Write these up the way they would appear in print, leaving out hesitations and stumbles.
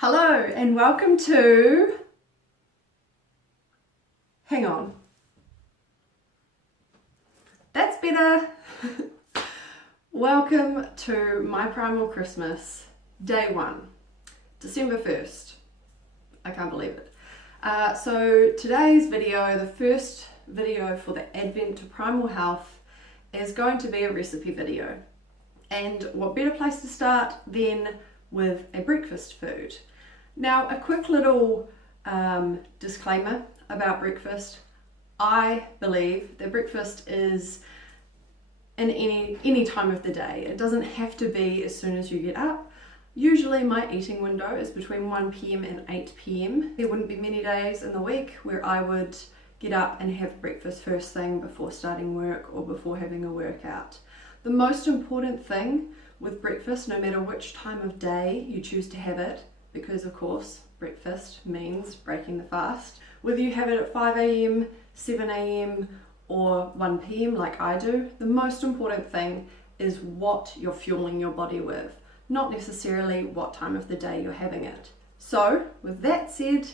Hello and welcome to, hang on, that's better. Welcome to my Primal Kristmas, day 1, December 1st. I can't believe it. So today's video, the first video for the Advent to Primal Health, is going to be a recipe video. And what better place to start than with a breakfast food. Now, a quick little disclaimer about breakfast. I believe that breakfast is in any time of the day. It doesn't have to be as soon as you get up. Usually my eating window is between 1 p.m. and 8 p.m. There wouldn't be many days in the week where I would get up and have breakfast first thing before starting work or before having a workout. The most important thing with breakfast, no matter which time of day you choose to have it, because of course breakfast means breaking the fast, whether you have it at 5 a.m, 7 a.m or 1 p.m. like I do, the most important thing is what you're fueling your body with, not necessarily what time of the day you're having it. So with that said,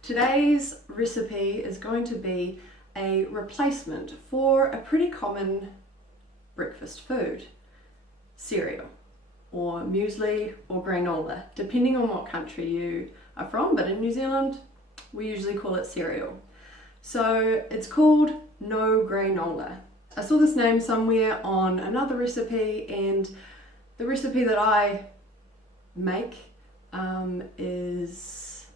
today's recipe is going to be a replacement for a pretty common breakfast food, cereal, or muesli or granola, depending on what country you are from, but in New Zealand we usually call it cereal. So it's called NO-grainola. I saw this name somewhere on another recipe, and the recipe that I make is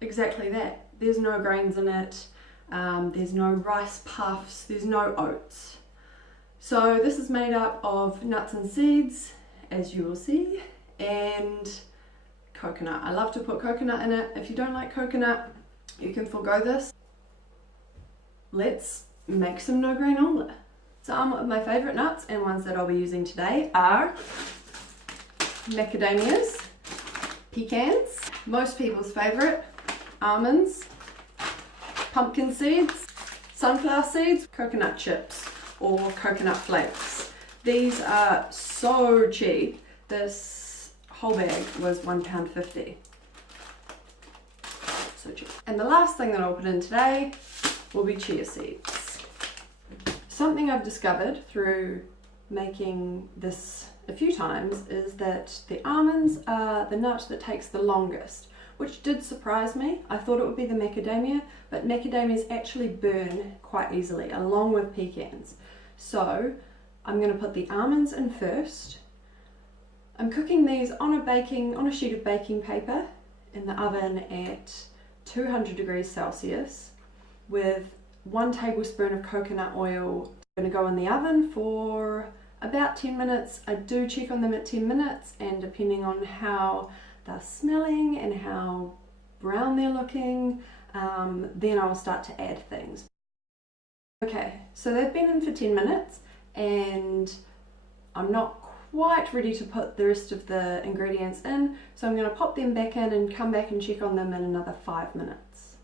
exactly that. There's no grains in it, there's no rice puffs, there's no oats. So this is made up of nuts and seeds, as you will see, and coconut. I love to put coconut in it. If you don't like coconut, you can forego this. Let's make some no-grainola. Some of my favourite nuts and ones that I'll be using today are macadamias, pecans, most people's favourite, almonds, pumpkin seeds, sunflower seeds, coconut chips or coconut flakes. These are so cheap. This whole bag was £1.50. So cheap. And the last thing that I'll put in today will be chia seeds. Something I've discovered through making this a few times is that the almonds are the nut that takes the longest, which did surprise me. I thought it would be the macadamia, but macadamias actually burn quite easily, along with pecans. So I'm going to put the almonds in first. I'm cooking these on a sheet of baking paper in the oven at 200 degrees Celsius with 1 tablespoon of coconut oil. I'm going to go in the oven for about 10 minutes. I do check on them at 10 minutes, and depending on how they're smelling and how brown they're looking, then I'll start to add things. Okay, so they've been in for 10 minutes and I'm not quite ready to put the rest of the ingredients in, so I'm going to pop them back in and come back and check on them in another 5 minutes.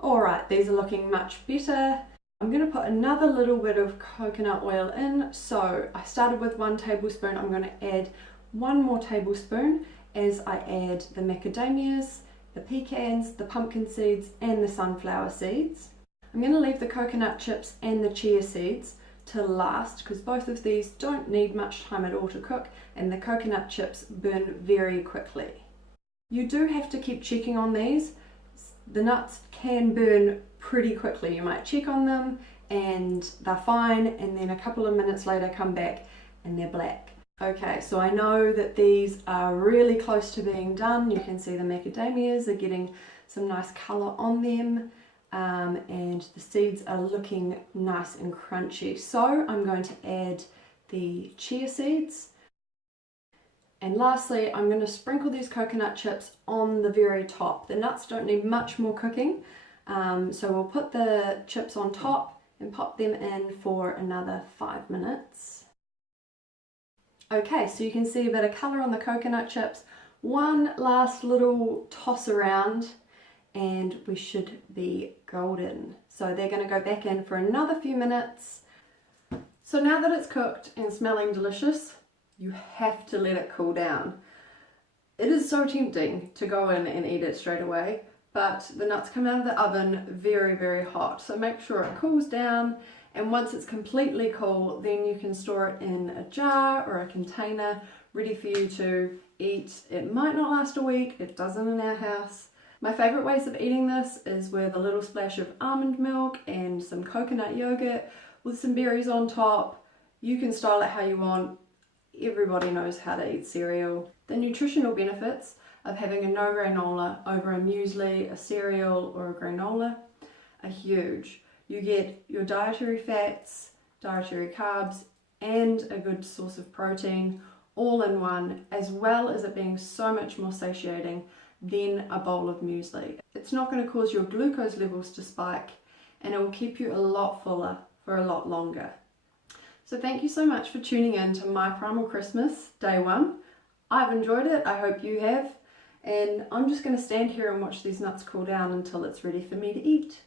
Alright, these are looking much better. I'm going to put another little bit of coconut oil in. So I started with 1 tablespoon. I'm going to add 1 more tablespoon as I add the macadamias, the pecans, the pumpkin seeds and the sunflower seeds. I'm going to leave the coconut chips and the chia seeds to last because both of these don't need much time at all to cook, and the coconut chips burn very quickly. You do have to keep checking on these. The nuts can burn pretty quickly. You might check on them and they're fine, and then a couple of minutes later come back and they're black. Okay, so I know that these are really close to being done. You can see the macadamias are getting some nice colour on them, and the seeds are looking nice and crunchy. So I'm going to add the chia seeds. And lastly, I'm going to sprinkle these coconut chips on the very top. The nuts don't need much more cooking, so we'll put the chips on top and pop them in for another 5 minutes. Okay, so you can see a bit of colour on the coconut chips. One last little toss around and we should be golden. So they're going to go back in for another few minutes. So now that it's cooked and smelling delicious, you have to let it cool down. It is so tempting to go in and eat it straight away, but the nuts come out of the oven very, very hot. So make sure it cools down, and once it's completely cool, then you can store it in a jar or a container ready for you to eat. It might not last a week, it doesn't in our house. My favourite ways of eating this is with a little splash of almond milk and some coconut yogurt with some berries on top. You can style it how you want. Everybody knows how to eat cereal. The nutritional benefits of having a no-grainola over a muesli, a cereal or a granola are huge. You get your dietary fats, dietary carbs and a good source of protein all in one, as well as it being so much more satiating than a bowl of muesli. It's not going to cause your glucose levels to spike, and it will keep you a lot fuller for a lot longer. So thank you so much for tuning in to my Primal Kristmas Day 1. I've enjoyed it, I hope you have, and I'm just going to stand here and watch these nuts cool down until it's ready for me to eat.